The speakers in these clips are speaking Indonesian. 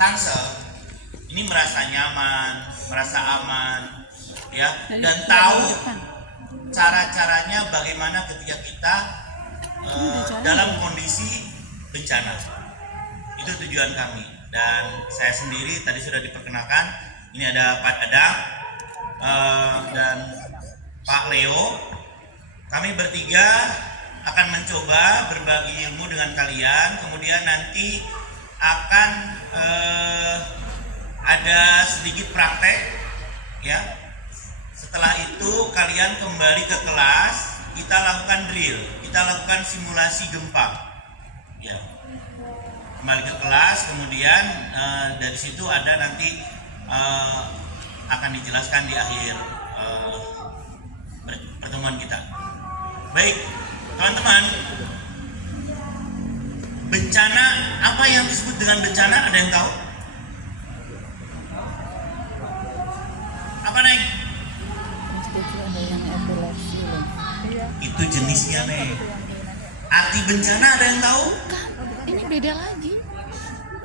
Tangsel ini merasa nyaman, merasa aman, ya, dan tahu cara-caranya bagaimana ketika kita dalam kondisi bencana. Itu tujuan kami. Dan saya sendiri tadi sudah diperkenalkan. Ini ada Pak Dadang dan Pak Leo. Kami bertiga akan mencoba berbagi ilmu dengan kalian. Kemudian nanti akan ada sedikit praktek, ya. Setelah itu kalian kembali ke kelas, kita lakukan drill, kita lakukan simulasi gempa, ya. Kembali ke kelas, kemudian dari situ ada nanti akan dijelaskan di akhir pertemuan kita. Baik, teman-teman, bencana, apa yang disebut dengan bencana, ada yang tahu? Apa, Neng? Itu jenisnya, Neng. Arti bencana ada yang tahu? Ini beda lagi.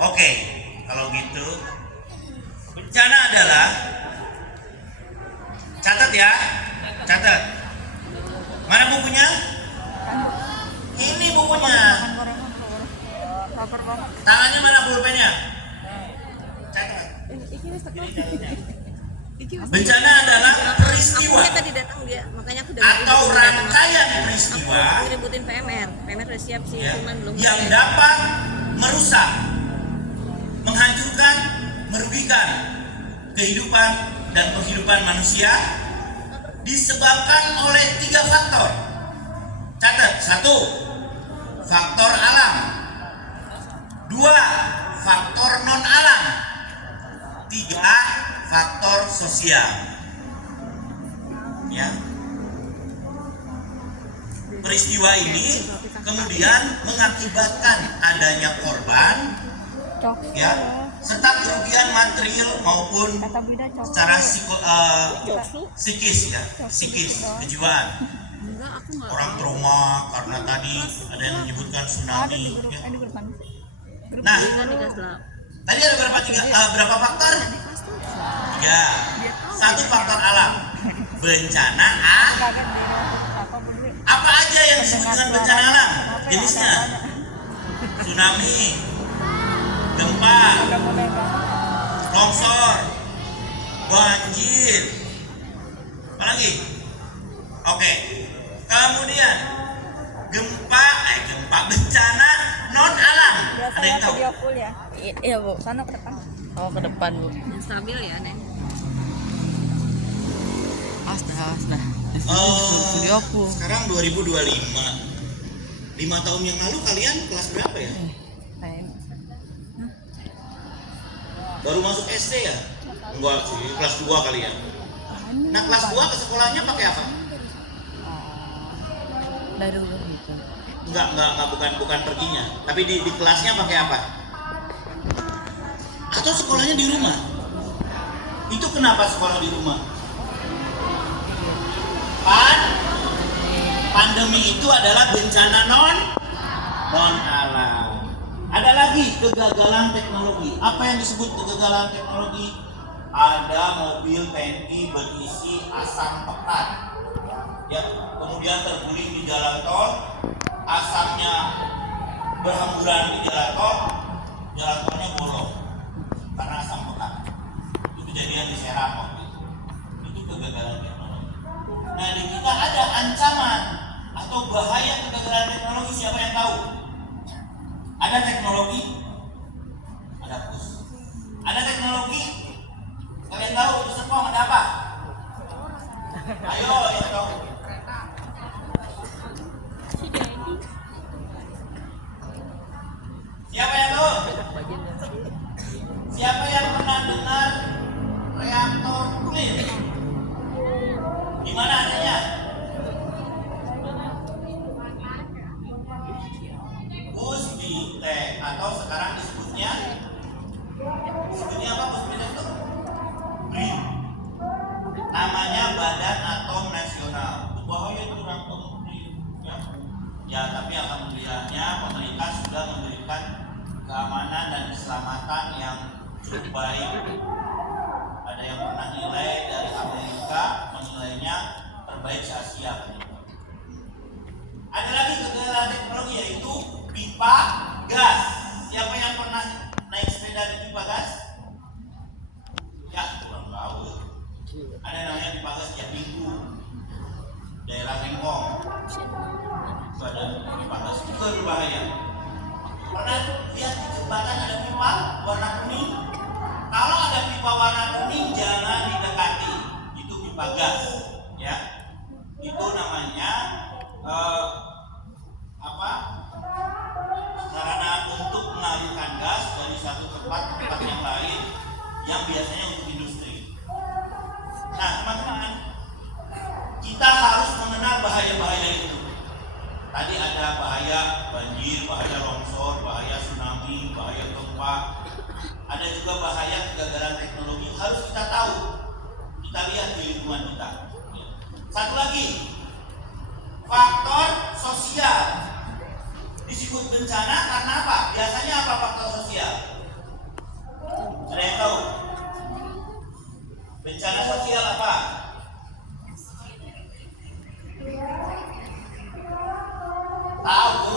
Oke, kalau gitu bencana adalah, catat ya, catat. Mana bukunya? Ini bukunya. Tangannya mana pulpennya? Catat. Bencana adalah peristiwa Tadi datang dia, makanya aku atau rangkaian peristiwa ributin PMR udah siap sih, ya, cuman belum yang dapat merusak, menghancurkan, merugikan kehidupan dan penghidupan manusia disebabkan oleh 3 faktor. Catat, 1, faktor alam. 2, faktor non alam. 3, faktor sosial. Ya. Peristiwa ini kemudian mengakibatkan adanya korban, ya, serta kerugian material maupun secara psikis, ya, psikis, kejiwaan. Orang trauma karena tadi ada yang menyebutkan tsunami. Ya. Nah, tadi ada berapa faktor? 3. 1 faktor alam, bencana apa aja yang disebut dengan bencana alam? Jenisnya tsunami, gempa, longsor, banjir, apa lagi? Oke. Kemudian gempa bencana non alam. Ada yang tahu? Iya Bu, sana ke depan. Oh ke depan Bu. Yang stabil ya Neng. Asdah. Sekarang 2025. 5 tahun yang lalu kalian kelas berapa ya? Baru masuk SD ya? Enggak sih, kelas 2 kali ya. Nah, kelas 2 ke sekolahnya pakai apa? Baru gitu. Enggak, bukan perginya. Tapi di kelasnya pakai apa? Atau sekolahnya di rumah? Itu kenapa sekolah di rumah? Pandemi itu adalah bencana non alam. Ada lagi kegagalan teknologi. Apa yang disebut kegagalan teknologi? Ada mobil tangki berisi asam pekat, ya, kemudian terguling di jalan tol, asamnya berhamburan di jalan tolnya bolong karena asam pekat. Itu kejadian di Serang waktu itu. Itu kegagalan teknologi. Nah, di kita ada ancaman atau bahaya kegagalan teknologi, siapa yang tahu? Ada teknologi, ada pus. Ada teknologi, kalian tahu di Serpong ada apa? Ayo yang tahu. Siapa yang tahu? kesehatan yang cukup baik. Ada yang pernah nilai dari Amerika, menilainya terbaik se Asia. Ada lagi kegagalan teknologi yaitu pipa gas. Siapa yang pernah naik sepeda di pipa gas? Ya, kurang tahu ya. Ada namanya pipa gas Jatiminggu, daerah Rengkong. Itu ada pipa gas, itu berbahaya. Pernah lihat di jembatan ada pipa warna kuning? Kalau ada pipa warna kuning jangan didekati, itu pipa gas, ya. Itu namanya sarana untuk mengalirkan gas dari satu tempat ke tempat yang lain, yang biasanya untuk industri. Nah, teman-teman, kita harus mengenal bahaya-bahaya itu. Tadi ada bahaya banjir, bahaya longsor, bahaya tsunami, bahaya gempa. Ada juga bahaya kegagalan teknologi. Harus kita tahu. Kita lihat di lingkungan kita. Satu lagi, faktor sosial. Disebut bencana karena apa? Biasanya apa faktor sosial? Sudah yang tahu? Bencana sosial apa? Tahu?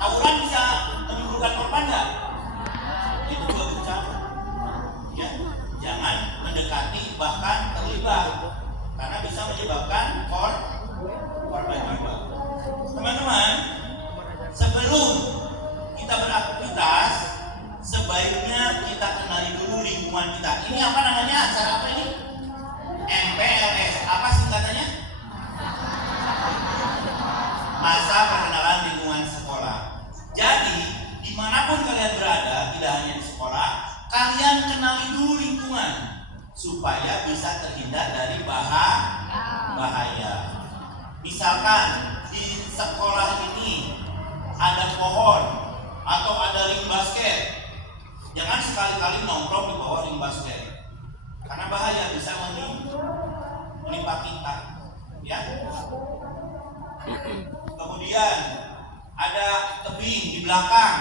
Tawuran bisa menimbulkan korban nggak? Itu juga bencana. Ya, jangan mendekati bahkan terlibat, karena bisa menyebabkan korban jiwa. Teman-teman, sebelum kita beraktivitas, sebaiknya kita kenali dulu lingkungan kita. Ini apa namanya? Acara apa ini? MPLS. Apa singkatannya? Masa perkenalan lingkungan sekolah. Jadi, dimanapun kalian berada, tidak hanya di sekolah, kalian kenali dulu lingkungan supaya bisa terhindar dari bahaya. Misalkan di sekolah ini ada pohon atau ada ring basket, jangan sekali-kali nongkrong di bawah ring basket, karena bahaya, bisa menimpa kita, ya. Kemudian ada tebing di belakang,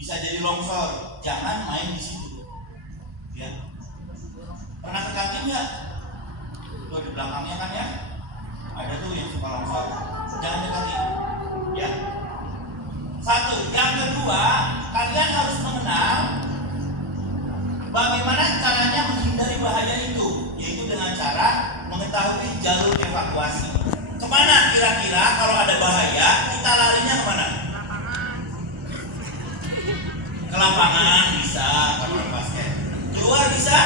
bisa jadi longsor, jangan main di situ, ya. Pernah ke kantin nggak? Tuh di belakangnya kan ya, ada tuh yang suka longsor, jangan dekatin, ya. Satu, yang kedua, kalian harus mengenal bagaimana caranya menghindari bahaya itu, yaitu dengan cara mengetahui jalur evakuasi. Kemana kira-kira kalau ada bahaya, kita larinya kemana? Ke lapangan bisa, ke basket. Keluar bisa?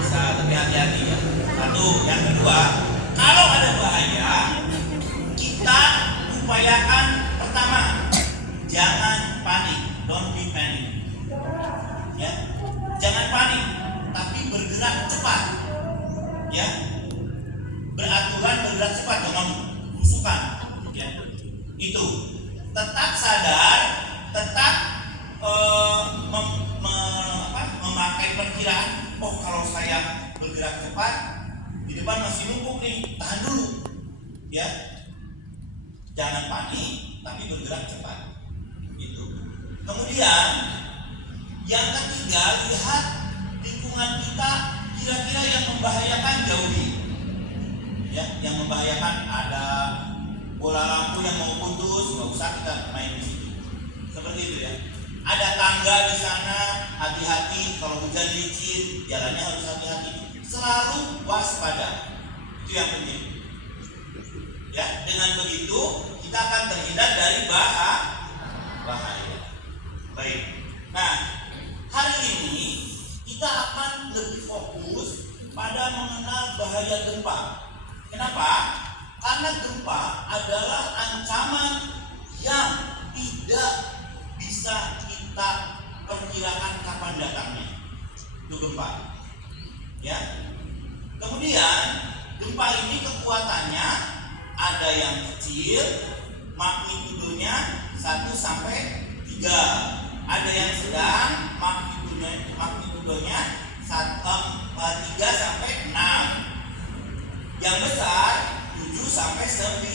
Bisa, tapi hati-hati ya. Satu, yang kedua, kalau ada bahaya, kita upayakan pertama, jangan panik, don't be panic. Ya, jangan panik, tapi bergerak cepat. Ya, beraturan, bergerak cepat, jangan busukan. Ya, itu. Tetap sadar, tetap memakai perkiraan. Oh, kalau saya bergerak cepat, di depan masih numpuk nih, tahan dulu. Ya, jangan panik, tapi bergerak cepat. Itu. Kemudian yang ketiga, lihat lingkungan kita kira-kira yang membahayakan jauhi. Ya, yang membahayakan ada bola lampu yang mau putus, nggak usah kita main di situ. Seperti itu ya. Ada tangga di sana, hati-hati kalau hujan licin, jalannya harus hati-hati. Selalu waspada. Itu yang penting. Ya, dengan begitu kita akan terhindar dari bahaya. Baik. Nah, hari ini kita akan lebih fokus pada mengenal bahaya gempa. Kenapa? Karena gempa adalah ancaman yang tidak bisa kita perkirakan kapan datangnya. Itu gempa. Ya. Kemudian gempa ini kekuatannya ada yang kecil, magnitudonya 1 sampai 3. Ada yang sedang, magnitudonya 3 sampai 6. Yang besar 7 sampai 9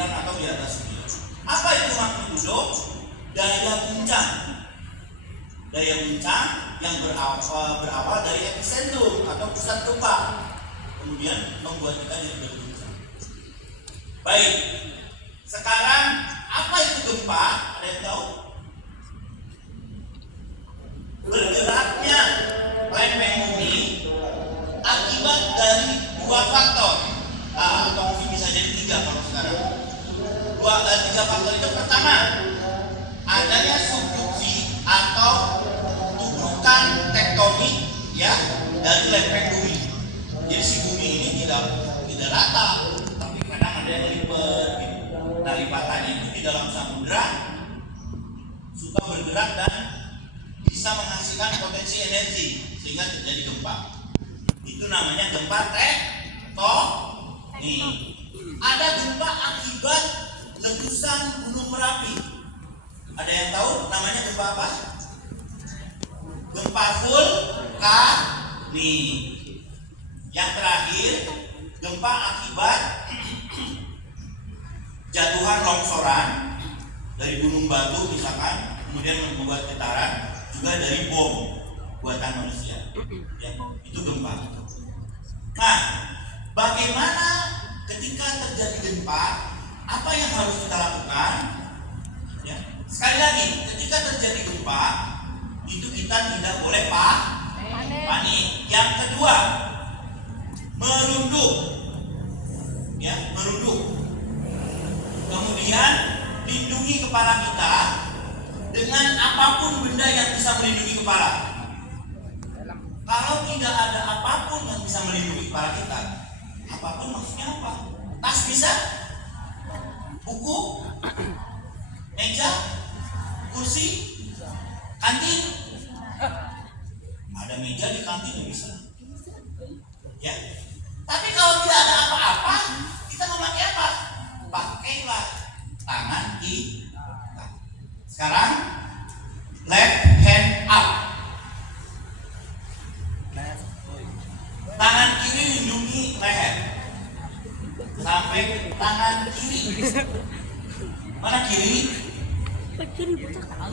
atau di atas 9. Apa itu magnitudo? Daya guncang. daya guncang yang berawal dari epicentrum atau pusat gempa, kemudian membuat kita jadi berguncang. Baik, sekarang apa itu gempa? Ada yang tahu? Bergeraknya lempeng bumi akibat dari dua faktor, atau mungkin bisa jadi tiga kalau sekarang. Tiga faktor itu: pertama, adanya subduksi atau tubukan tektonik ya dari lempeng bumi. Jadi si bumi ini tidak rata, tapi kadang ada yang lipat. Nah, lipatannya itu di dalam samudra suka bergerak dan bisa menghasilkan potensi energi sehingga terjadi gempa. Itu namanya gempa tektonik. Ada gempa akibat letusan gunung Merapi. Ada yang tahu namanya gempa apa? Gempa vulkanik. Yang terakhir, gempa akibat jatuhan longsoran dari gunung batu misalkan, kemudian membuat getaran, juga dari bom buatan manusia. Ya, itu gempa. Nah, bagaimana ketika terjadi gempa? Apa yang harus kita lakukan? Ya, sekali lagi, ketika terjadi gempa, itu kita tidak boleh panik. Yang kedua, merunduk. Ya, merunduk. Kemudian lindungi kepala kita dengan apapun benda yang bisa melindungi kepala. Kalau tidak ada apapun yang bisa melindungi kepala kita, apapun maksudnya apa? Tas bisa? Buku? Meja? Kursi? Kantin? Ada meja di kantin bisa. Ya. Tapi kalau tidak ada apa-apa, kita memakai apa? Pakailah tangan kita. Sekarang left hand up. Tangan kiri lindungi leher sampai tangan kiri. Mana kiri?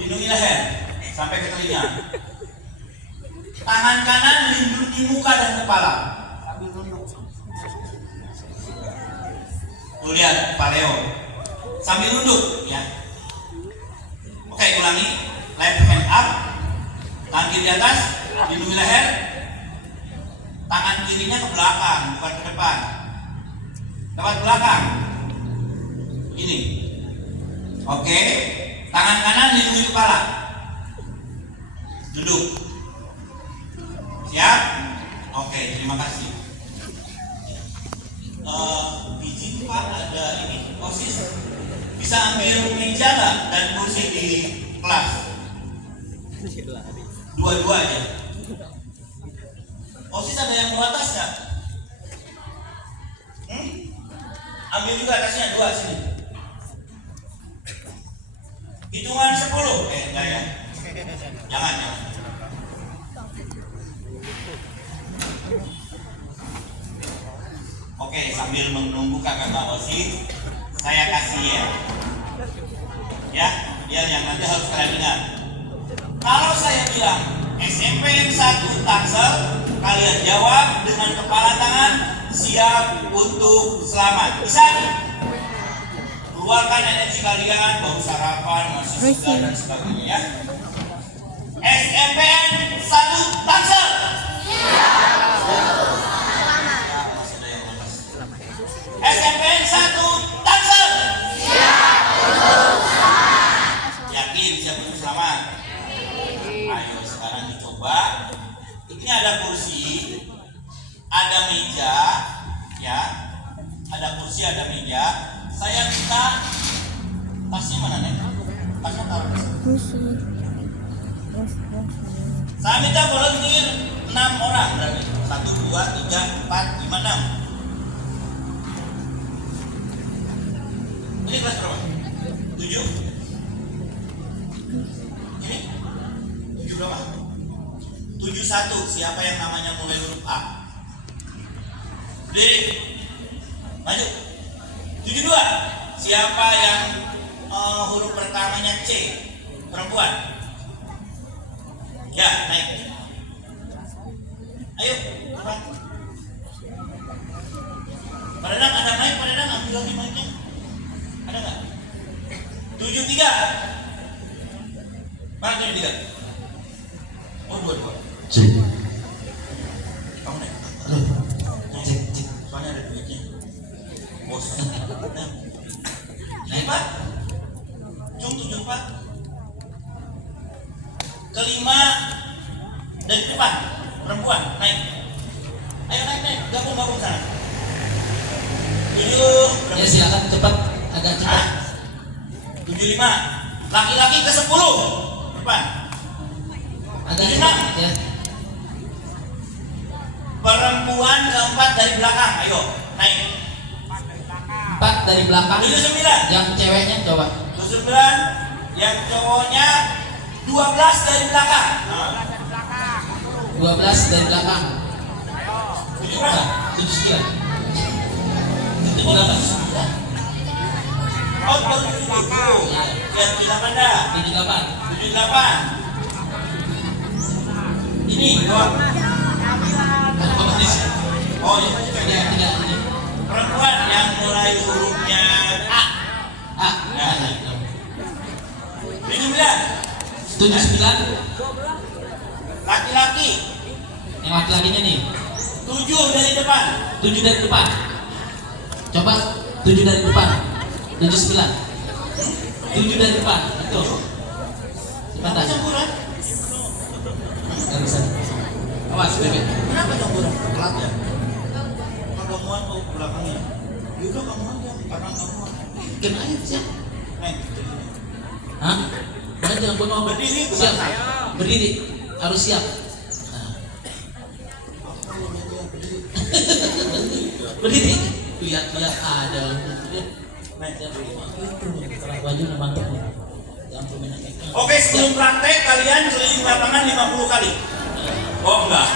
Lindungi leher sampai ke telinga. Tangan kanan lindungi muka dan kepala. Tuh lihat Pak Leo sambil nunduk ya. Oke, ulangi. Left hand up, tangan kiri di atas, lindungi leher. Tangan kirinya ke belakang, bukan ke depan. Lewat belakang. Ini. Oke. Tangan kanan lindungi kepala. Duduk. Siap? Oke, terima kasih. Izin Pak, ada ini OSIS bisa ambil meja nggak dan kursi di kelas? Dua-dua aja. OSIS ada yang mau atas nggak? Ambil juga atasnya, dua sini. Hitungan 10. Enggak ya. Jangan. Oke, sambil menunggu kakak OSIS, saya kasih ya, biar yang nanti harus kalian ingat. Kalau saya bilang SMP 1 Tangsel, kalian jawab dengan kepala tangan siap untuk selamat. Bisa? Keluarkan energi kalian, baru sarapan, masih segar dan sebagainya ya. SMPN 1 Tangsel. SMPN 1 Tangsel. Yakin siap untuk selamat? Ayo sekarang dicoba. Ini ada kursi, ada meja, ya. Ada kursi, ada meja. Saya minta tasnya mana nih? Tasnya taruh di sini. Saya minta volunteer 6 orang berarti. 1, 2, 3, 4, 5, 6. Ini kelas berapa? 7? Ini? 7 berapa? 71. Siapa yang namanya mulai huruf A? D. Maju. 72. Siapa yang huruf pertamanya C? Perempuan. Ya, naik. Ayo, cepat. Pak Dadang ada mic, Pak Dadang ambil lagi mic-nya. Ada nggak? 73. Mana 73? Oh, 22. Cek. Kamu naik. Cek. Soalnya ada duitnya. Bos. Naik Pak. Cung 74. Kelima dari depan perempuan naik. Ayo naik, gabung sana. 7. Ya silakan cepat, agak cepat. 75. Laki-laki ke 10 depan. Agak 76. cepat ya. Perempuan keempat dari belakang, ayo naik. 4 dari belakang. 79. Yang ceweknya coba. 79. Yang cowoknya 12 dari belakang. 12 dari belakang. 79. 78. Oh, baru 77. Ya, 78 dah. 78. 78. Ini doang. Oh, Tiga ini. perempuan yang mulai hurufnya A. A. Nah, Nah, 79. 79. Laki-laki Yang laki-lakinya nih. 7 dari depan. 7 dari depan. Coba 7 dari depan. 79. 7 dari depan. Betul. Kenapa Sebentar. campuran? Nggak bisa. Awas, Bebe. Kenapa campuran? Telat ya? Kalau muat ke belakangnya. Yaudah kamu aja, karena kamu. Kena aja sih. Neng, Hah? Jangan jangan ngomong. Berdiri, bukan Siap. saya. Berdiri. Harus siap. Nah. Berdiri. Lihat ada. Kalau baju memang jangan peminat. Oke, sebelum praktek kalian keliling lapangan 50 kali. Oh enggak.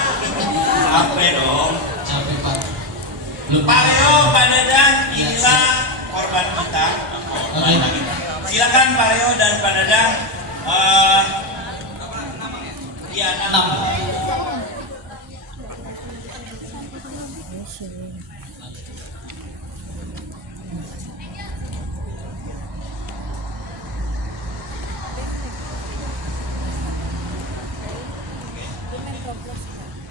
Capek dong. Capek Pak. Belum. Pak Leo, Pak Dadang, inilah korban kita. Oke. Silakan Pak Leo dan Pak Dadang. Ya, 6.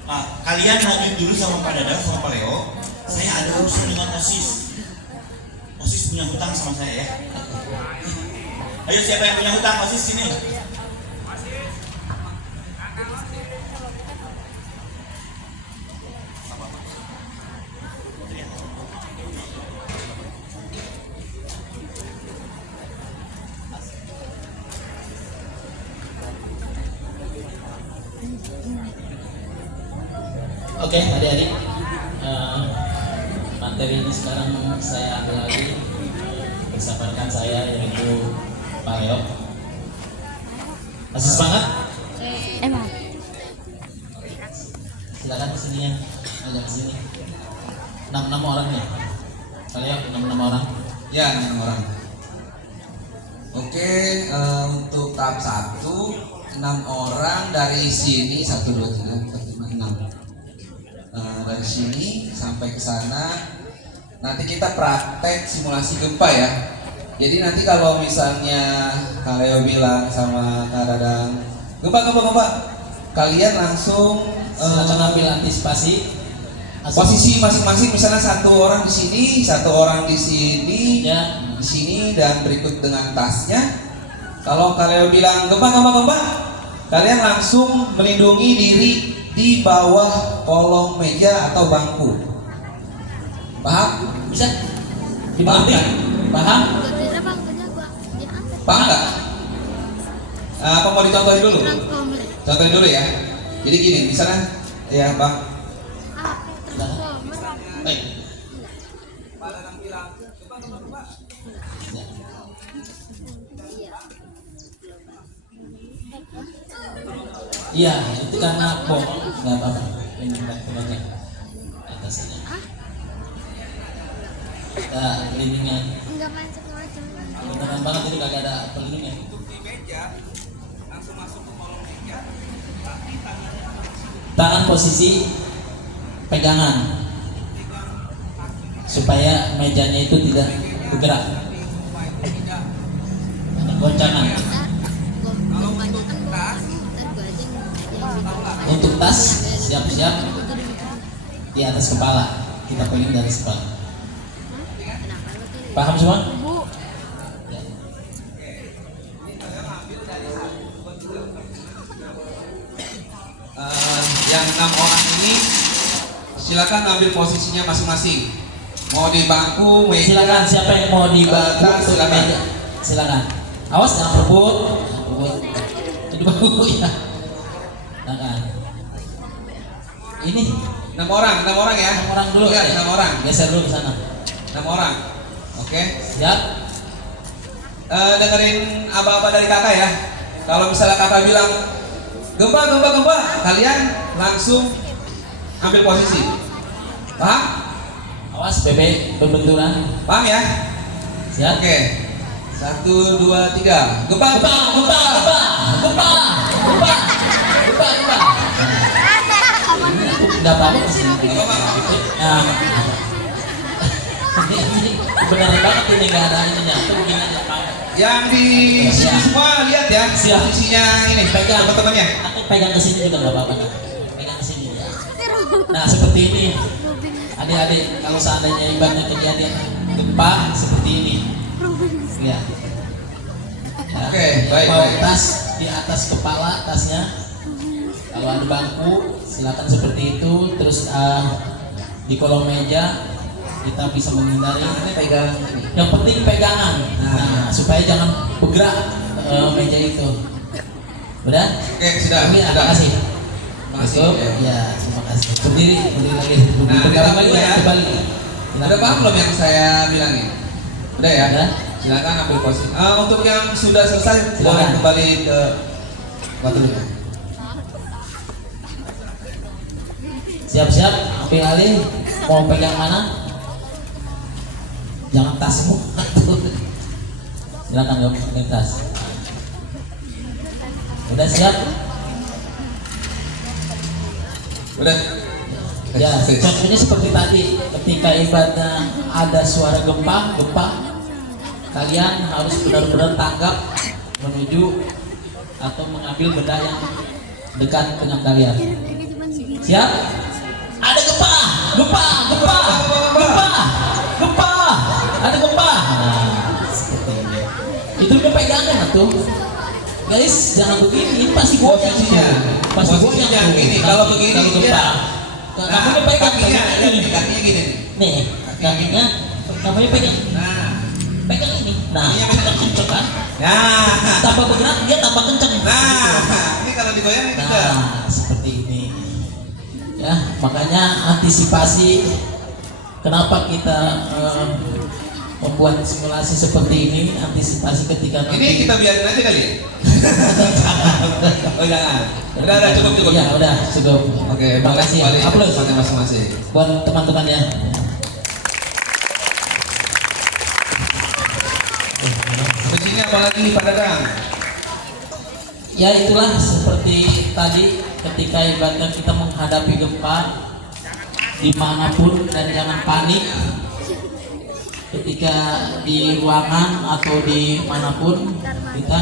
Nah, kalian lanjut dulu sama Pak Dadang sama Pak Leo. Saya ada urusan dengan OSIS. OSIS punya hutang sama saya ya. Ayo siapa yang punya hutang OSIS sini? Oke, adik-adik, materi ini sekarang saya ambil lagi bersama rekan saya yaitu Pak Leo. Masih semangat? Emang. Silakan kesini ya, agak kesini. 6 orang ya, Pak Leo 6 orang. Ya, 6 orang. Oke, untuk tahap 1 6 orang dari sini 1 2 3 4 5 6. Dari sini sampai ke sana. Nanti kita praktek simulasi gempa ya. Jadi nanti kalau misalnya Kak Leo bilang sama Kak Dadang gempa, kalian langsung Silakan ambil antisipasi. posisi masing-masing. Misalnya 1 orang di sini, 1 orang di sini, Ya. di sini, dan berikut dengan tasnya. Kalau kalian bilang gempa, kalian langsung melindungi diri di bawah kolong meja atau bangku. Paham? Bisa dimengerti? Paham? Paham nggak? Apa mau dicontohin dulu? Contohin dulu ya. Jadi gini, misalnya ya Bang. Baik. Iya, itu karena bom. Nggak apa-apa. Ini bagian atasnya. Kita pelindungnya. Enggak macam-macam. Beneran banget itu kagak ada pelindungnya. tangan posisi pegangan supaya mejanya itu tidak bergerak. Goncangan. Untuk tas siap-siap di atas kepala, kita pegang dari kepala. Paham semua? Ya. Yang 6 orang ini silakan ambil posisinya masing-masing. Mau di bangku, meja. Silakan, siapa yang mau di bangku tas, atau silakan. meja? Silakan. Awas jangan berebut. Di bangku ya. Silakan. Ini 6 orang ya. 6 orang dulu. Ya, 6 orang. Geser dulu ke sana. 6 orang. Oke. Siap. Dengerin apa-apa dari kakak ya. Kalau misalnya kakak bilang gempa, kalian langsung ambil posisi. Paham? Awas bebek berbenturan. Paham ya? Siap. Oke. 1, 2, 3. Gempa. Enggak apa-apa sih. Nah. Ini benar banget ini, nggak ada ininya. Begini aja Pak. Yang di sini semua lihat ya Siap. posisinya ini. Pegang. Teman-temannya. Aku pegang ke sini juga nggak apa-apa. Pegang ke sini ya. Nah seperti ini. Adik-adik, kalau seandainya ibaratnya kejadian gempa seperti ini. Lihat. Ya. Oke, baik. Tas di atas kepala, tasnya. Kalau ada bangku, silakan seperti itu. Terus di kolong meja kita bisa menghindari. Ini pegang ini. Yang penting pegangan. Nah, supaya jangan bergerak meja itu. Udah? Oke, sudah. Ini Sudah. terima kasih. Makasih. Masuk. Ya, terima kasih. Berdiri lagi. Nah, kita Kembali ya. kembali. Udah paham belum yang saya bilangin? Udah ya? Udah. Silakan ambil posisi. Untuk yang sudah selesai, boleh Silakan. kembali ke batu dulu. Siap-siap, ambil alih. Mau pegang mana? Jangan tasmu. Silakan gak pegang tas. Udah siap? Udah. Ya, contohnya seperti tadi. Ketika ibaratnya ada suara gempa, kalian harus benar-benar tanggap menuju atau mengambil benda yang dekat dengan kalian. Siap? Ada gempa. Ada gempa. Nah, seperti ini. Itu udah pegangan tuh. Guys, jangan begini, pasti goyang. Posisinya. Pasti Posisinya goyang tuh. gini. Kalau begini, kalau gempa. iya. Kamu pegang kakinya, ini. kakinya gini. Nih, kakinya kamu pegang. Nah, Pegang ini. Nah, Kakinya kita kenceng kan? nah, Tambah bergerak dia tambah kenceng. ini kalau digoyang ini juga. Nah, seperti ini. Ya, makanya antisipasi kenapa kita membuat simulasi seperti ini, antisipasi ketika nanti. Ini kita biarin aja kali ya? Oh jangan. Udah, cukup. Ya, udah, cukup. Oke, Terima kasih. balik Aplaus ke masing-masing. buat teman-teman ya. Kuncinya apa lagi Pak Dadang? Ya itulah seperti tadi ketika ibaratnya kita menghadapi gempa dimanapun dan jangan panik ketika di ruangan atau di manapun kita,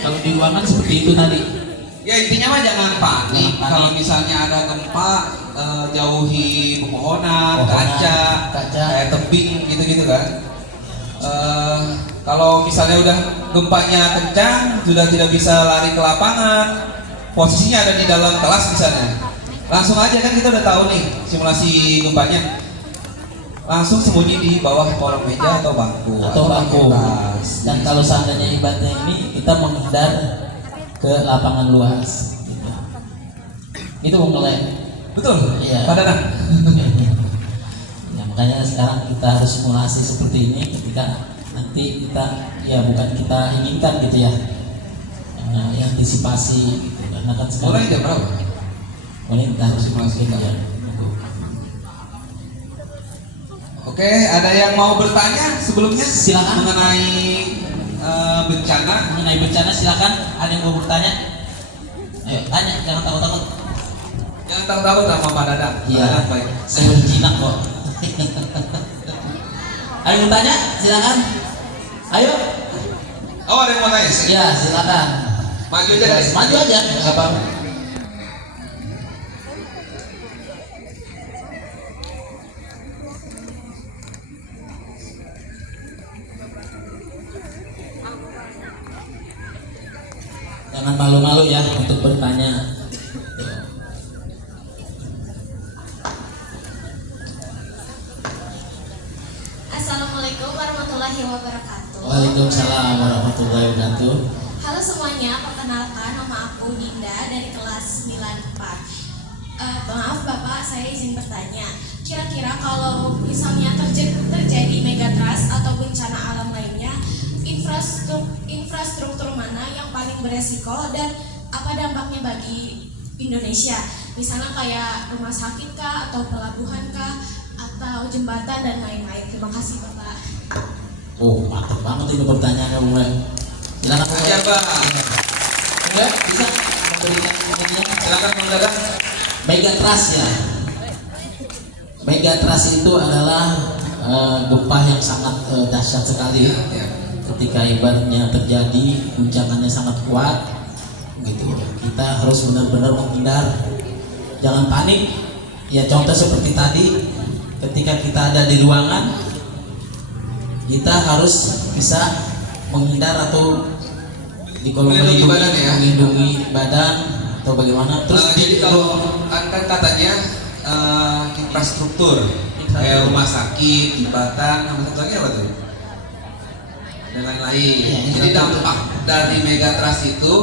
kalau di ruangan seperti itu tadi. Ya intinya mah jangan panik. Jangan panik. Kalau misalnya ada gempa, jauhi pepohonan, Pepohonan, kaca, kayak tebing gitu-gitu kan. Kalau misalnya udah gempanya kencang, sudah tidak bisa lari ke lapangan, posisinya ada di dalam kelas misalnya, langsung aja kan kita udah tahu nih simulasi gempanya, langsung sembunyi di bawah kolong meja atau bangku pakai tas. Dan kalau seandainya ibaratnya ini kita menghindar ke lapangan luas gitu. Itu mengelak. Betul? Iya. Pak Dadang? Ya, makanya sekarang kita harus simulasi seperti ini ketika nanti kita, ya bukan kita inginkan gitu ya, nah, ya antisipasi gitu. Karena kan sekarang Mulai jam berapa? mulai kita harus Simulasi. simulasi ya. Oke, ada yang mau bertanya sebelumnya? Silakan. Mengenai bencana. Mengenai bencana silakan, ada yang mau bertanya? Ayo tanya, jangan takut-takut. Jangan Jangan tahu-tahu sama Pak Dadang. Iya. Dadang baik. Saya belum jinak kok. Ada yang mau tanya? Silakan. Ayo. Oh, ada yang mau tanya? Ya, silakan. Maju aja. guys. Maju aja, nggak apa. Jangan malu-malu ya untuk bertanya. Assalamualaikum warahmatullahi wabarakatuh. Waalaikumsalam warahmatullahi wabarakatuh. Halo semuanya, perkenalkan nama aku Dinda dari kelas 94. Maaf Bapak, saya izin bertanya. Kira-kira kalau misalnya terjadi megatrust atau bencana alam lainnya, infrastruktur mana yang paling beresiko dan apa dampaknya bagi Indonesia? Misalnya kayak rumah sakit kah, atau pelabuhan kah, atau jembatan dan lain-lain. Terima kasih Bapak. Oh, mantap banget itu pertanyaannya, Bung Lek. Silakan Bung Aja, Lek. Pak. Bung Lek, bisa memberikan ini? Silakan Bang Dadang. Megatrust ya. Megatrust itu adalah gempa yang sangat dahsyat sekali. Ya. Ketika ibaratnya terjadi guncangannya sangat kuat, gitu. Kita harus benar-benar menghindar, jangan panik. Ya contoh seperti tadi, ketika kita ada di ruangan, kita harus bisa menghindar atau di kolom Melindungi badan ya. melindungi badan atau bagaimana. Terus Jadi kalau kan katanya infrastruktur kayak rumah sakit, jembatan, sama satu lagi apa tuh? Dan lain-lain. Ya, Jadi dampak dari megatrust itu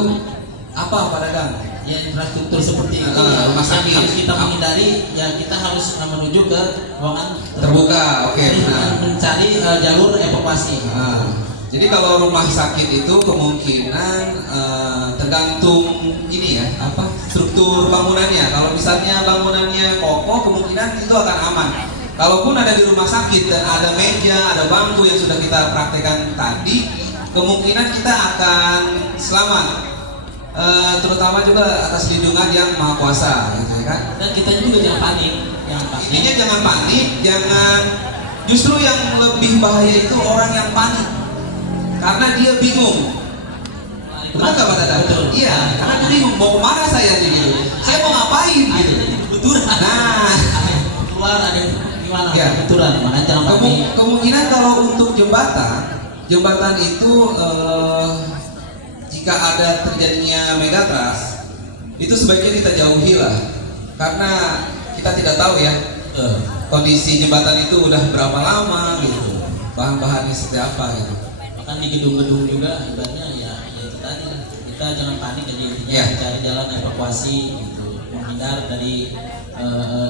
apa Pak Dadang? ya infrastruktur seperti itu Rumah yang sakit. harus kita menghindari, ya kita harus menuju ke ruangan Terbuka, oke, benar. mencari jalur evakuasi. Jadi kalau rumah sakit itu kemungkinan tergantung ini ya, apa struktur bangunannya. Kalau misalnya bangunannya kokoh, kemungkinan itu akan aman. Kalaupun ada di rumah sakit dan ada meja, ada bangku yang sudah kita praktekkan tadi, kemungkinan kita akan selamat. Terutama juga atas lindungan yang maha kuasa, gitu ya kan? Dan kita juga jangan panik, Intinya jangan panik, jangan. Justru yang lebih bahaya itu orang yang panik, karena dia bingung. Betul nggak Pak Dadang? Betul. Iya, karena dia bingung mau kemana saya nih gitu. Saya mau ngapain gitu. Betul. Nah, Keluar ada yang gimana? Ya. Betulan, makanya jangan panik. kemungkinan kalau untuk jembatan itu jika ada terjadinya megatrust, itu sebaiknya kita jauhi lah, karena kita tidak tahu ya kondisi jembatan itu udah berapa lama gitu, bahan-bahannya seperti apa gitu. Bahkan di gedung-gedung juga ibaratnya ya itu tadi lah. Kita jangan panik, jadi intinya Ya. cari jalan evakuasi gitu, menghindar dari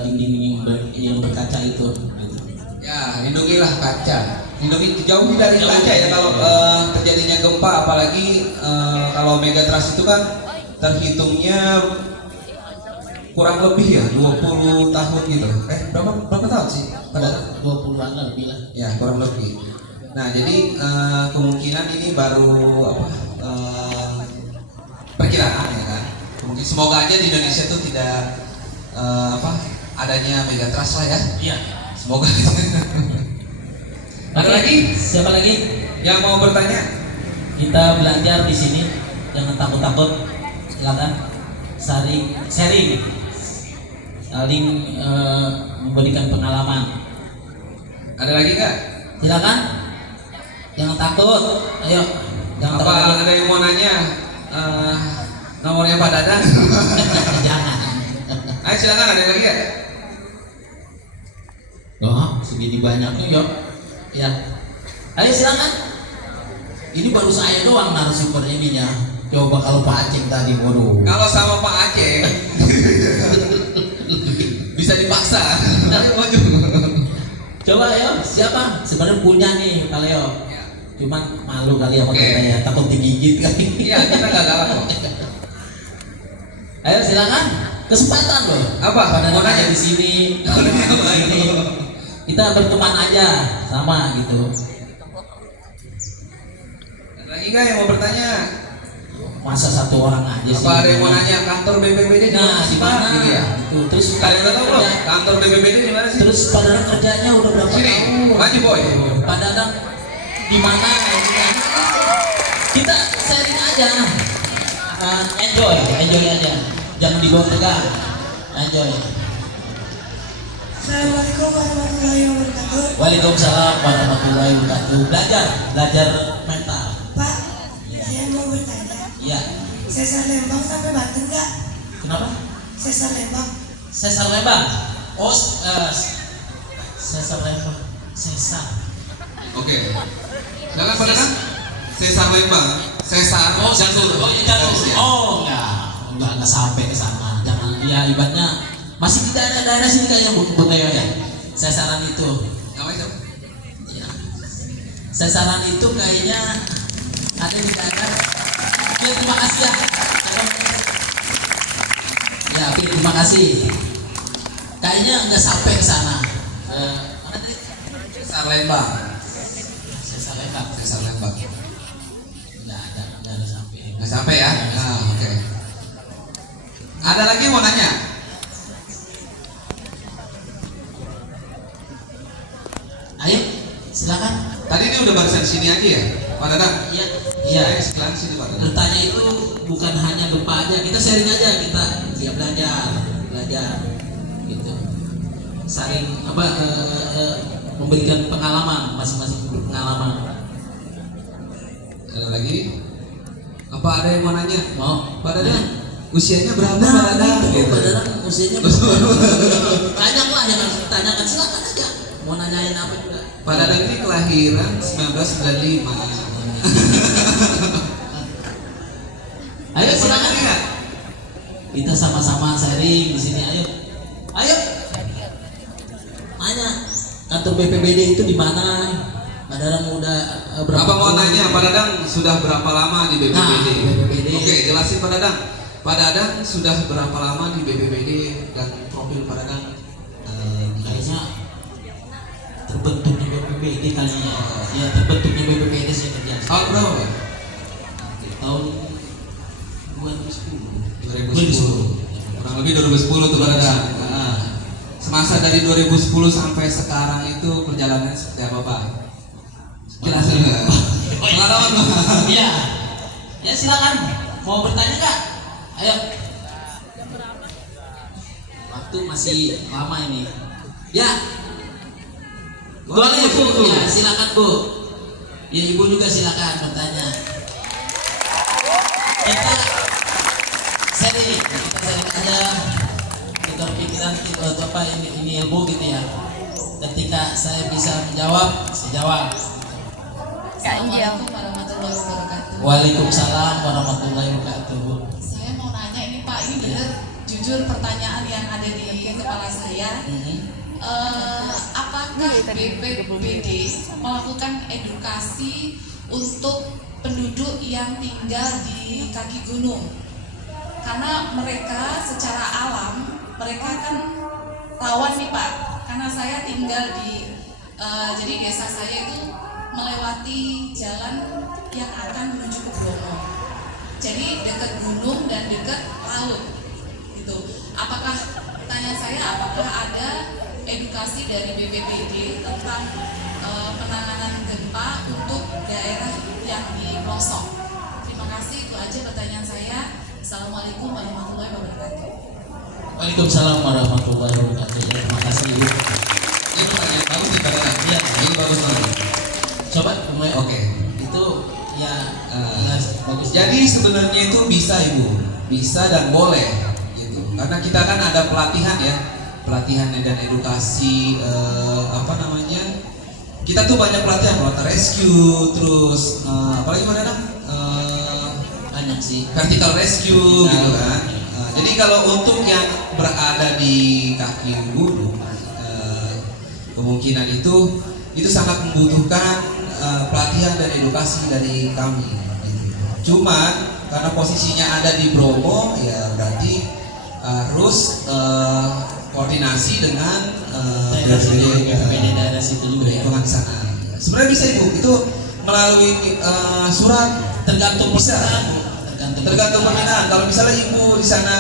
dinding-dinding yang berkaca itu gitu. Ya, lindungilah kaca, jauhi dari kaca ya kalau terjadinya gempa, apalagi kalau megatrust itu kan terhitungnya kurang lebih ya 20 tahun gitu. Berapa tahun sih? Pada 20-an lah lebih lah. ya kurang lebih. Nah, jadi kemungkinan ini baru perkiraan ya kan. Mungkin semoga aja di Indonesia itu tidak adanya megatrust lah ya. Iya. Semoga. Ada Oke, lagi siapa lagi? yang mau bertanya? Kita belajar di sini, jangan takut-takut. Silakan sharing, saling memberikan pengalaman. Ada lagi nggak? Silakan, jangan takut. Ayo, jangan Apa takut. ada yang mau nanya? Nomornya Pak Dadang? Jangan. Ayo silakan, ada yang lagi ya? Oh, segini banyaknya yuk. Ya. Ayo silakan. Ini baru saya doang narasumbernya ini ya. Coba kalau Pak Aceh tadi, waduh. Kalau sama Pak Aceh bisa dipaksa. Ayo maju. Coba ayo, siapa? Sebenarnya punya nih Pak Leo. Cuman malu kali sama Oke. kita ya, takut digigit kali. Iya, kita nggak galak kok. Ayo silakan, kesempatan loh. Apa? Pada Mau nanya nanya? di sini, pada nanya di sini. Kita berteman aja, sama gitu. Ada lagi nggak yang mau bertanya? Masa satu orang aja sih? Apa ada yang mau nanya kantor BPBD? Nah, di mana? Gitu ya? Itu Terus Kalian udah tahu belum? kerja- Kantor BPBD di mana sih? Terus Pak Dadang kerjanya udah berapa Sini, tahun? maju boy. Pak Dadang di mana? Gitu kan? Kita sharing aja. Enjoy aja. Jangan dibawa tegang. Enjoy. Assalamualaikum warahmatullahi wabarakatuh. Waalaikumsalam warahmatullahi wabarakatuh. Belajar mental. Pak, saya mau bertanya. Iya. Sesar Lembang sampai Banten nggak? Kenapa? Sesar Lembang. Sesar Lembang. Oh, Sesar Lembang. Sesar. Oke. Silakan Pak Dadang. Sesar Lembang. Sesar. Oh, Janur. Oh, ya Janur. Oh, enggak sampai ke sana. Jangan ya ibaratnya masih di daerah-daerah sini kayak Bung Leo ya. Sesaran itu. Namanya siapa? Ya. Sesaran itu kayaknya ada di daerah. Ya, terima kasih ya. Ya, terima kasih. Kayaknya nggak sampai ke sana. Mana tadi? Sesar Lembang. Sesar Lembang. Sesar Lembang. Nggak ada sampai. Nggak sampai ya? Nah, oke. Ada lagi mau nanya? Ayo, silakan. Tadi ini udah barusan sini aja ya, Pak Dadang? Iya, iya. Sekarang sini Pak Dadang. Bertanya itu bukan hanya gempa aja, kita sharing aja, kita ya belajar gitu, saling memberikan pengalaman, masing-masing pengalaman. Ada lagi? Apa ada yang mau nanya? Mau Pak Dadang, usianya berapa Pak Nah, Dadang? itu Gitu. Pak Dadang usianya banyak lah yang harus ditanyakan, silakan aja mau nanyain apa juga. Pak Dadang ini kelahiran 1995. Ayo silakan, Pernah lihat? kita sama-sama sharing di sini. Ayo nanya, kantor BPBD itu di mana? Pak Dadang udah berapa Apa mau tahun? nanya Pak Dadang sudah berapa lama di BPBD? Nah, BPBD. Oke, jelasin Pak Dadang. Pak Dadang sudah berapa lama di BPBD dan profil Pak Dadang? Kayaknya terbentuknya BPBD kalinya. Ya, terbentuknya BPBD saya kerja. Tahun berapa Pak? Tahun 2010. 2010. Kurang lebih 2010 tuh Pak Dadang. Nah, semasa dari 2010 sampai sekarang itu perjalanannya seperti apa Pak? Jelasin nggak? Pengalaman Pak. Iya. Ya silakan. Mau bertanya nggak? Ayo. Waktu masih lama ini. Ya. Boleh Bu. Ya, silakan Bu. Ya, Ibu juga silakan bertanya. Kita sharing aja. Kita pikiran kita apa ini ilmu gitu ya. Ketika saya bisa menjawab, saya jawab. Assalamualaikum warahmatullahi wabarakatuh. Waalaikumsalam warahmatullahi wabarakatuh. Saya mau nanya ini Pak, ini benar jujur pertanyaan yang ada di kepala saya. Apakah BPBD melakukan edukasi untuk penduduk yang tinggal di kaki gunung? Karena mereka secara alam, mereka kan rawan nih Pak. Karena saya tinggal di, jadi desa saya itu melewati jalan yang akan menuju ke Bromo. Jadi dekat gunung dan dekat laut. Gitu. Apakah pertanyaan saya apakah ada edukasi dari BPBD tentang penanganan gempa untuk daerah yang di pelosok? Terima kasih, itu aja pertanyaan saya. Assalamualaikum warahmatullahi wabarakatuh. Waalaikumsalam warahmatullahi wabarakatuh. Ya, terima kasih Ibu. Ini pertanyaan bagus nih Pak Dadang. Iya. Ini bagus banget. Coba mulai. Oke. Itu ya, bagus. Jadi sebenarnya itu bisa Ibu, bisa dan boleh gitu. Karena kita kan ada pelatihan ya, pelatihan dan edukasi apa namanya? Kita tuh banyak pelatihan, water rescue, terus apalagi mana dong? Banyak sih. Vertical rescue gitu kan. Jadi kalau untuk yang berada di kaki gunung, kemungkinan itu sangat membutuhkan pelatihan dan edukasi dari kami. Cuman karena posisinya ada di Bromo, ya berarti harus koordinasi dengan BPBD daerah situ juga ya. lingkungan di sana. Sebenarnya bisa Ibu, itu melalui surat Tergantung bisa. permintaan. Tergantung permintaan. Kalau misalnya Ibu di sana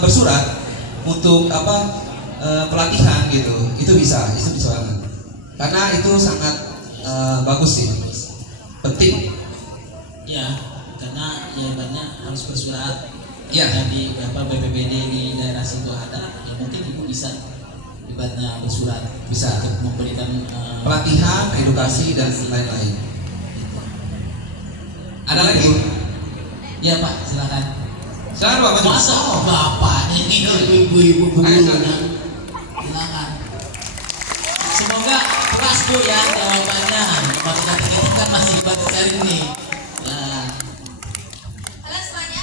bersurat, untuk pelatihan gitu, itu bisa banget. Karena itu sangat bagus sih, penting. Ya, karena ya banyak harus bersurat. Ya. Jadi BPBD di daerah situ ada, ya mungkin ibu bisa ibaratnya bersurat, Bisa. untuk memberikan Pelatihan, edukasi dan lain-lain. Ada lagi? Ya Pak, silakan. Silakan Pak Maju. Masa bapak ini ibu-ibu begini? Silakan. Semoga keras Bu ya jawabannya. Maka kita kan masih baru hari ini. Nah, Halo semuanya,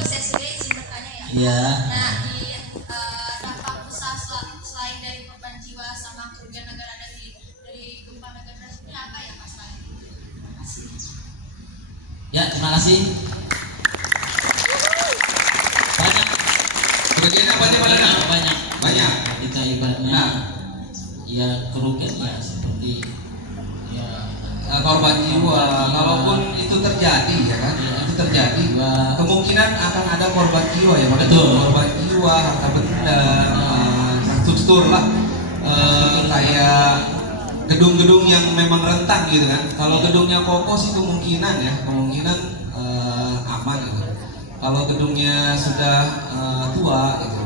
saya sudah izin bertanya ya. iya. Nah, di dampak besar selain dari korban jiwa sama kerugian negara dari gempa megatrust ini apa ya Mas Lali? Terima kasih. Ya, terima kasih. Banyak. Kerugiannya apa aja Pak? Banyak. Banyak. Kita ibaratnya Nah. ya kerugian ya seperti ya Korban jiwa, kalaupun itu terjadi ya kan, itu terjadi, kemungkinan akan ada korban jiwa ya Pak. Betul. Korban jiwa, harta benda, struktur lah, kayak gedung-gedung yang memang rentan gitu kan. Kalau gedungnya kokoh sih kemungkinan aman gitu. Kalau gedungnya sudah tua gitu,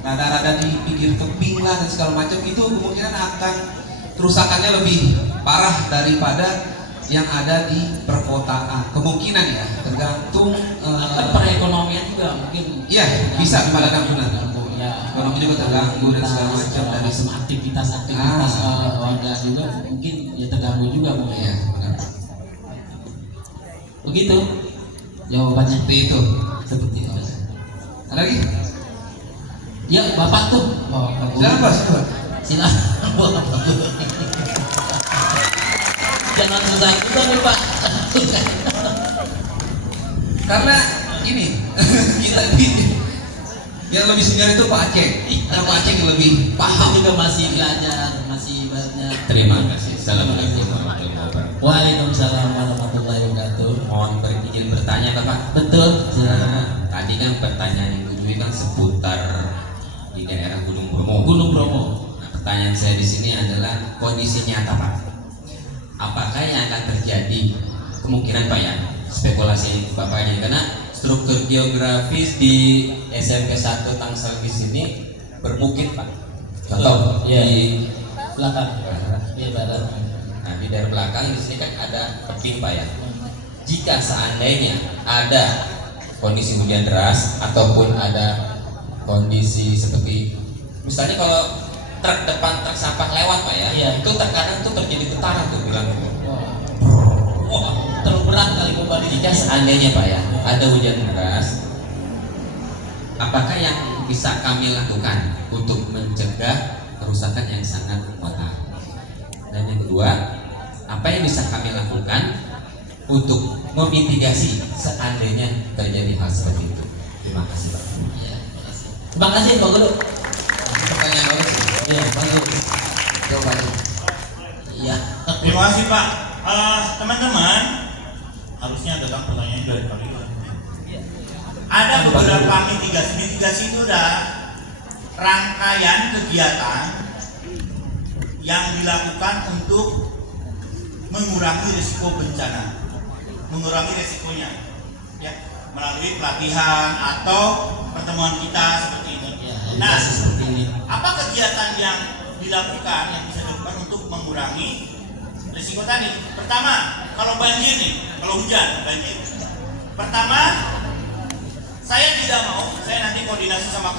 rada-rada di pinggir tebing lah dan segala macam, itu kemungkinan akan kerusakannya lebih parah daripada yang ada di perkotaan. Kemungkinan ya, tergantung. kan perekonomian juga mungkin. Iya, bisa terganggu benar. Ya, Ekonomi juga terganggu dan segala macam dari semua aktivitas warga juga mungkin ya terganggu juga Bu. Iya, benar. Begitu jawabannya. Seperti itu. Seperti itu. Ada lagi? Ya Bapak tuh. Oh, Silakan Pak, silakan. Silakan. Jangan susah juga nih Pak. Karena ini kita ini yang lebih senior itu Pak Aceh. Karena Pak Aceh yang lebih Paham paham. juga masih belajar, masih banyak. Terima kasih. Assalamualaikum warahmatullahi wabarakatuh. Waalaikumsalam warahmatullahi wabarakatuh. Mohon izin bertanya Bapak. Betul. Silakan. Tadi kan pertanyaan Ibu Dwi kan seputar di daerah Gunung Bromo. Gunung Bromo. Nah, pertanyaan saya di sini adalah kondisi nyata Pak. Apakah yang akan terjadi kemungkinan Pak ya, spekulasi Bapaknya, karena struktur geografis di SMP 1 Tangsel di sini berbukit Pak. Contoh Iya. di Belakang. Iya barat. Nah, di daerah belakang di sini kan ada tebing Pak ya. Jika seandainya ada kondisi hujan deras ataupun ada kondisi seperti misalnya kalau truk depan truk sampah lewat Pak ya, Iya. itu terkadang tuh terjadi getaran tuh bilang. Wah, terlalu berat kali kembali di Jika seandainya Pak ya ada hujan deras, apakah yang bisa kami lakukan untuk mencegah kerusakan yang sangat fatal? Dan yang kedua, apa yang bisa kami lakukan untuk memitigasi seandainya terjadi hal seperti itu? Terima kasih Pak. Ya, terima kasih Pak Guru. Pertanyaan bagus. Ya, bagus. Jawabannya. Iya. Terima kasih Pak. Teman-teman, harusnya ada kan pertanyaan dari kalian. Ada beberapa mitigasi. Mitigasi itu adalah rangkaian kegiatan yang dilakukan untuk mengurangi risiko bencana, mengurangi risikonya, ya, melalui pelatihan atau pertemuan kita seperti ini. Ya, Nah, seperti ini. apa kegiatan yang dilakukan yang bisa dilakukan untuk mengurangi risiko tadi? Pertama, kalau banjir nih, kalau hujan banjir. Pertama, saya tidak mau, saya nanti koordinasi sama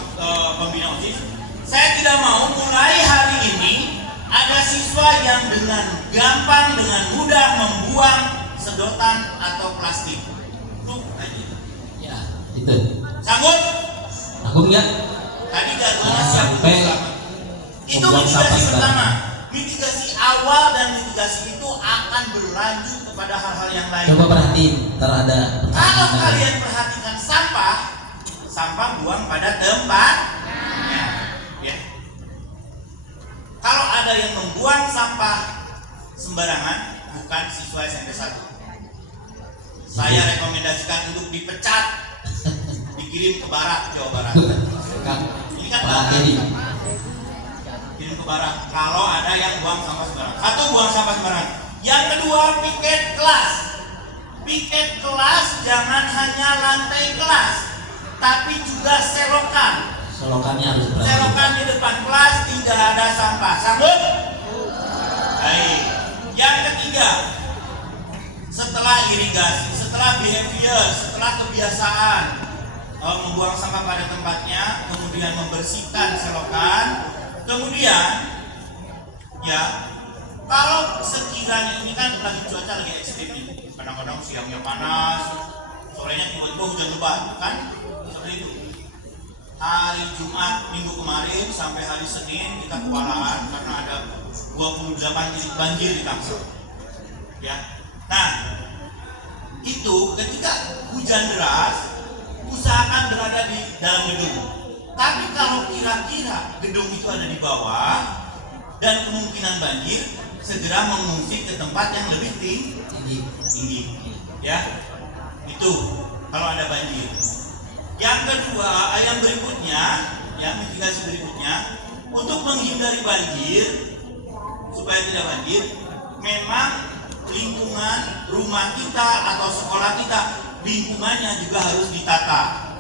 pembina OSIS. Saya tidak mau mulai hari ini ada siswa yang dengan gampang, dengan mudah membuang sedotan atau plastik. Tuh aja. Ya, itu. Sanggup? Aku enggak. Tadi jadwalnya Jangan sampai itu membuang sampah mitigasi sembarangan. pertama. Mitigasi awal dan mitigasi itu akan berlanjut kepada hal-hal yang lain. Coba perhatiin, ntar ada Kalau pertanyaan. kalian perhatikan sampah buang pada tempatnya. Ya. Kalau ada yang membuang sampah sembarangan, bukan siswa SMP 1. Saya rekomendasikan untuk dipecat, dikirim ke barat Jawa Barat. Kang, Ini kan Pak data. Dedi. Kirim ke barat. Kalau ada yang buang sampah sembarangan. Satu, buang sampah sembarangan. Yang kedua, piket kelas. Piket kelas jangan hanya lantai kelas, tapi juga selokan. Selokannya harus berani. Selokan di depan kelas tidak ada sampah. Sambut? Baik. Yang ketiga, setelah irigasi, setelah behavior, setelah kebiasaan membuang sampah pada tempatnya, kemudian membersihkan selokan, kemudian ya kalau sekiranya ini kan lagi cuaca lagi ekstrim nih, kadang-kadang siangnya panas, sorenya tiba-tiba hujan lebat, kan seperti itu. Hari Jumat minggu kemarin sampai hari Senin kita kewalahan karena ada 28 titik banjir di Tangsel. Ya, nah itu ketika hujan deras usahakan berada di dalam gedung. Tapi kalau kira-kira gedung itu ada di bawah dan kemungkinan banjir, segera mengungsi ke tempat yang lebih tinggi. Ya, itu kalau ada banjir. Yang kedua, yang berikutnya, ya mitigasi berikutnya, untuk menghindari banjir, supaya tidak banjir, memang lingkungan rumah kita atau sekolah kita, lingkungannya juga harus ditata.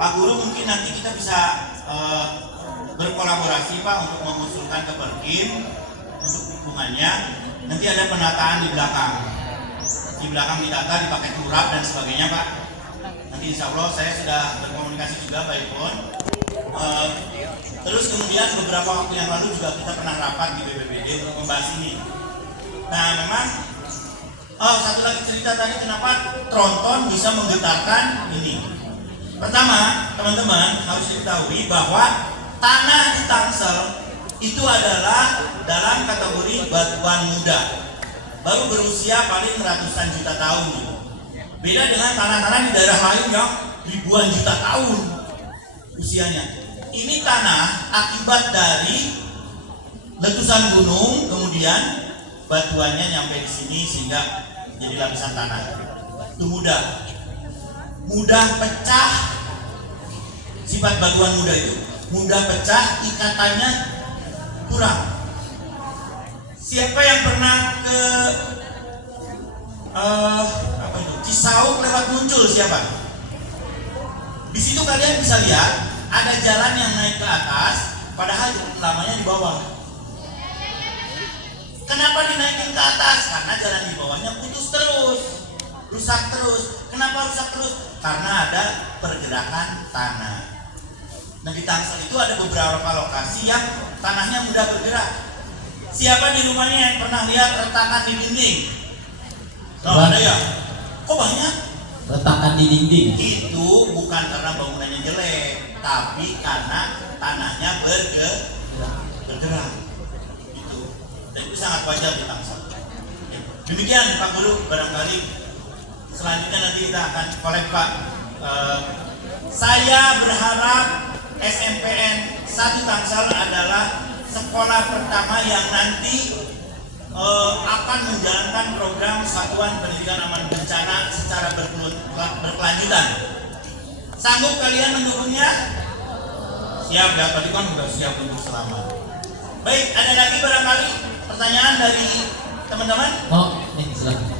Pak Guru, mungkin nanti kita bisa berkolaborasi Pak untuk mengusulkan ke Perkim untuk lingkungannya. Nanti ada penataan di belakang. Di belakang ditata, dipakai turap dan sebagainya Pak. Nanti insya Allah saya sudah berkomunikasi juga Pak Ipon. Terus kemudian beberapa waktu yang lalu juga kita pernah rapat di BPBD untuk membahas ini. Nah memang satu lagi cerita tadi kenapa tronton bisa menggetarkan ini. Pertama, teman-teman harus diketahui bahwa tanah di Tangsel itu adalah dalam kategori batuan muda, baru berusia paling ratusan juta tahun gitu. Beda dengan tanah-tanah di daerah lain yang ribuan juta tahun usianya. Ini tanah akibat dari letusan gunung, kemudian batuannya nyampe di sini sehingga jadi lapisan tanah. Itu mudah pecah. Sifat batuan muda itu mudah pecah, ikatannya kurang. Siapa yang pernah ke Cisauk lewat Muncul siapa? Di situ kalian bisa lihat ada jalan yang naik ke atas, padahal lamanya di bawah. Kenapa dinaikin ke atas? Karena jalan di bawahnya putus terus, rusak terus. Kenapa rusak terus? Karena ada pergerakan tanah. Nah di Tangsel itu ada beberapa lokasi yang tanahnya mudah bergerak. Siapa di rumahnya yang pernah lihat retakan di dinding? Oh, ada ya? Kok banyak? Retakan di dinding. Itu bukan karena bangunannya jelek, tapi karena tanahnya bergerak. Itu. Dan itu sangat wajar di Tangsel. Demikian Pak Guru, barangkali selanjutnya nanti kita akan collect Pak. Saya berharap SMPN 1 Tangsel adalah sekolah pertama yang nanti akan menjalankan program Satuan Pendidikan Aman Bencana secara berkelanjutan. Sanggup kalian mendukungnya? Siap ya, tadi kan sudah siap untuk selamat. Baik, ada lagi barangkali pertanyaan dari teman-teman? Oh, ini silakan.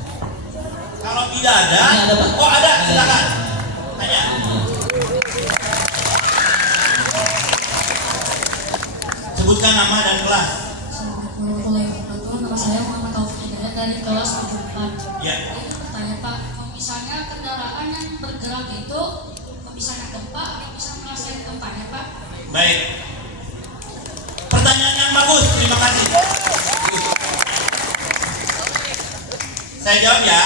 Kalau tidak ada, Ini ada, Pak. oh ada, silakan. Tanya. Sebutkan nama dan kelas. Assalamualaikum warahmatullahi wabarakatuh. Nama saya Muhammad Taufik Hidayat dari kelas 74. Ya. Jadi bertanya Pak, kalau misalnya kendaraan yang bergerak itu, kalau misalnya gempa, dia bisa merasakan gempanya Pak? Baik. Pertanyaan yang bagus, terima kasih. Saya jawab ya.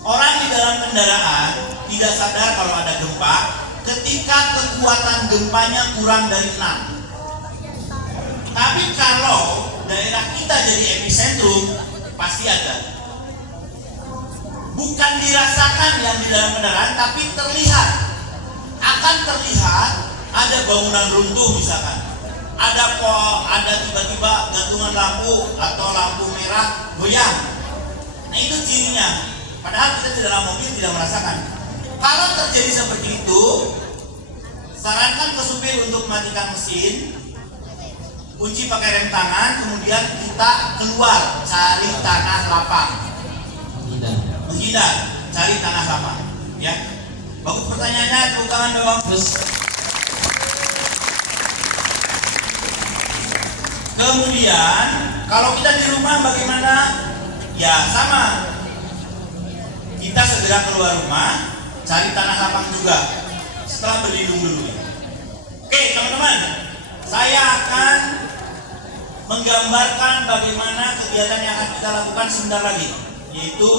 Orang di dalam kendaraan tidak sadar kalau ada gempa ketika kekuatan gempanya kurang dari 6. Tapi kalau daerah kita jadi epicentrum, pasti ada. Bukan dirasakan yang di dalam kendaraan, tapi terlihat. Akan terlihat ada bangunan runtuh misalkan. Ada tiba-tiba gantungan lampu atau lampu merah goyang. Nah itu cirinya. Padahal kita di dalam mobil tidak merasakan. Kalau terjadi seperti itu, sarankan ke supir untuk matikan mesin, kunci pakai rem tangan, kemudian kita keluar cari tanah lapang, menghindar, cari tanah lapang. Ya, bagus pertanyaannya, tepuk tangan dong. Terus Kemudian kalau kita di rumah bagaimana? Ya sama, kita segera keluar rumah, cari tanah lapang juga setelah berlindung dulu. Oke teman-teman, saya akan menggambarkan bagaimana kegiatan yang akan kita lakukan sebentar lagi, yaitu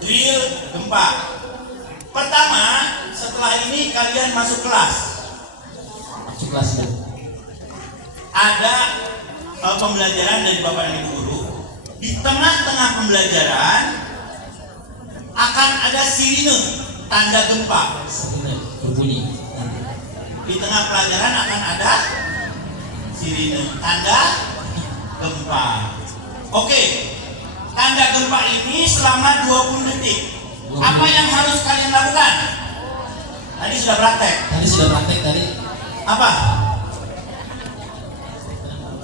drill gempa. Pertama, setelah ini kalian masuk kelas. Ada pembelajaran dari Bapak dan Ibu guru. Di tengah-tengah pembelajaran akan ada sirine tanda gempa. berbunyi. Di tengah pelajaran akan ada sirine tanda gempa. Oke, tanda gempa ini selama 20 detik. Apa yang harus kalian lakukan? Tadi sudah praktek. Tadi. Apa?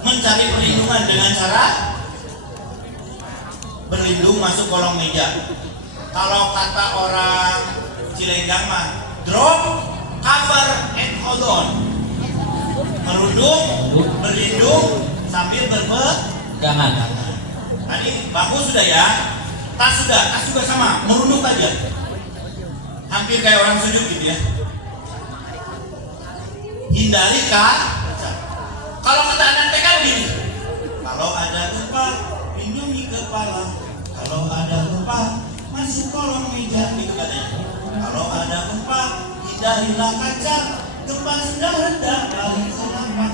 Mencari perlindungan dengan cara berlindung masuk kolong meja. Kalau kata orang Cilenggang mah, drop, cover, and hold on. Merunduk, berlindung sambil Jangan. Tadi bagus sudah ya. Tas juga sama, merunduk aja. Hampir kayak orang sujud gitu ya. Hindari kaca. Kalau kata anak TK begini, kalau ada gempa, lindungi kepala. Kalau ada gempa, masuk kolong meja, gitu katanya. Kalau ada gempa, hindarilah kaca. Gempa sudah reda, paling selamat.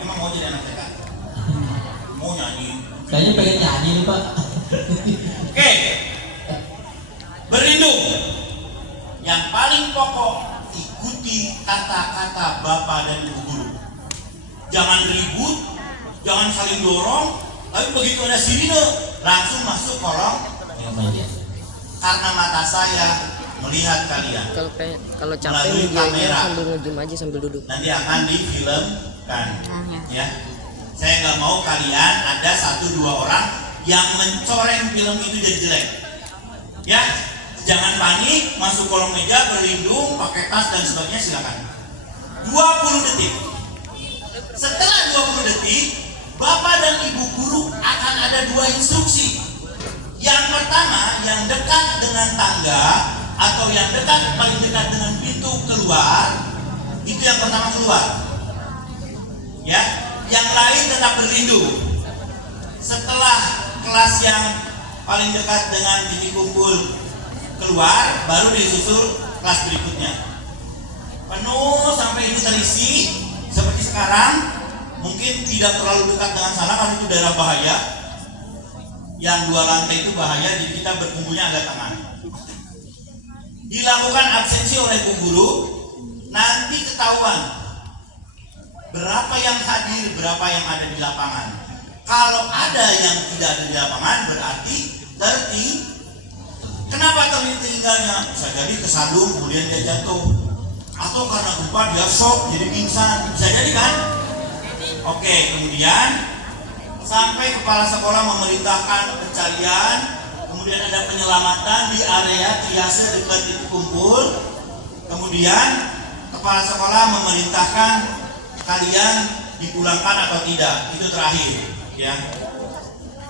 Emang mau jadi anak TK? Mau nyanyi? Kayaknya pengen nyanyi nih Pak. Oke, berlindung. Yang paling pokok, ikuti kata-kata Bapak dan Ibu guru. Jangan ribut, jangan saling dorong. Tapi begitu ada sirine, langsung masuk kolong. Karena mata saya melihat kalian. Kalau capek melalui videonya kamera. sambil nge-zoom aja sambil duduk. Nanti akan difilmkan, ya. Saya nggak mau kalian ada 1-2 orang yang mencoreng film itu jadi jelek. Ya, jangan panik, masuk kolong meja, berlindung, pakai tas dan sebagainya, silakan. 20 detik. Setelah 20 detik, Bapak dan Ibu guru akan ada 2 instruksi. Yang pertama, yang dekat dengan tangga atau yang paling dekat dengan pintu keluar, itu yang pertama keluar. Ya, yang lain tetap berlindung. Setelah kelas yang paling dekat dengan titik kumpul keluar, baru disusul kelas berikutnya. Penuh sampai itu terisi seperti sekarang. Mungkin tidak terlalu dekat dengan sana karena itu daerah bahaya. Yang 2 lantai itu bahaya, jadi kita berkumpulnya agak tengah. Dilakukan absensi oleh Bu Guru, nanti ketahuan berapa yang hadir, berapa yang ada di lapangan. Kalau ada yang tidak ada di lapangan, berarti kenapa tertinggalnya? Bisa jadi kesandung, kemudian dia jatuh. Atau karena gempa dia shock, jadi pingsan. Bisa jadi kan? Oke, kemudian sampai kepala sekolah memerintahkan pencarian, kemudian ada penyelamatan di area triase dekat titik kumpul. Kemudian kepala sekolah memerintahkan kalian dipulangkan atau tidak, itu terakhir, ya.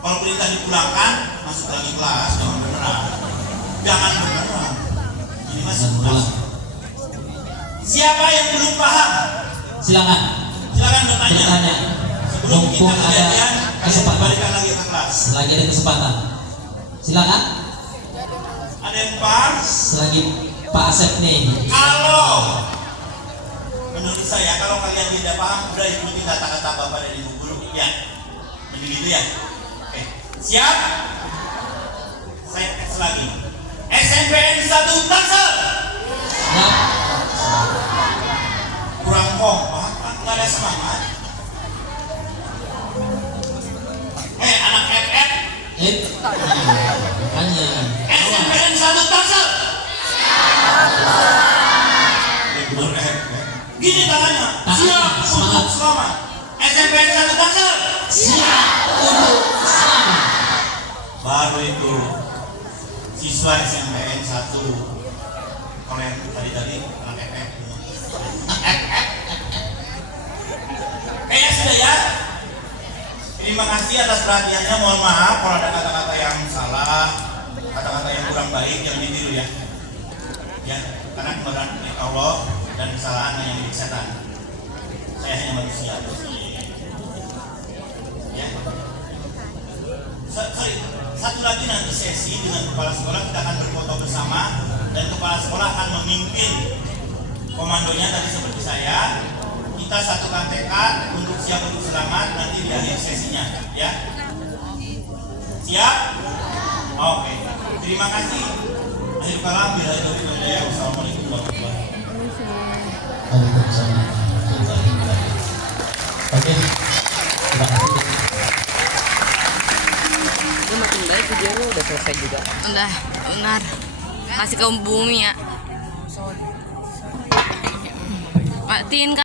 Kalau perintah dipulangkan, masuk lagi kelas, jangan beneran. Ini masih pulang. Siapa yang belum paham? Silakan bertanya. Sebelum kita Mumpung ada kejadian, kesempatan. balikan lagi ke kelas. Selagi ada kesempatan. Silakan. Ada yang paham? Selagi Pak Asep nih. Kalau menurut saya, kalau kalian tidak paham, udah ikuti kata-kata Bapak dan Ibu guru, ya. Mending gitu ya. Oke, siap? Saya tes lagi. SNPN 1 Tangsel. Ya. Kurang kompak, nggak ada semangat. Anak FF. Hanya. SNPN 1 Tangsel. siswa SMPN 1. Kalau yang tadi anak FF. Kayaknya sudah ya. Terima kasih atas perhatiannya. Mohon maaf kalau ada kata-kata yang salah, kata-kata yang kurang baik, yang ditiru ya. Ya, karena kebenaran milik Allah dan kesalahan hanya milik setan. Saya hanya manusia. Ya. Sorry, satu lagi nanti sesi dengan kepala sekolah kita akan berfoto bersama dan kepala sekolah akan memimpin komandonya tadi seperti saya. Kita satukan tekad untuk siap untuk selamat nanti di akhir sesinya, ya. Siap? Oke. Terima kasih. Akhir kalam bila itu hidayah. Wassalamualaikum warahmatullahi wabarakatuh. Waalaikumsalam. Oke. Terima kasih. Ini makin baik videonya udah selesai juga. Udah, benar. Kasih ke bumi ya. Matiin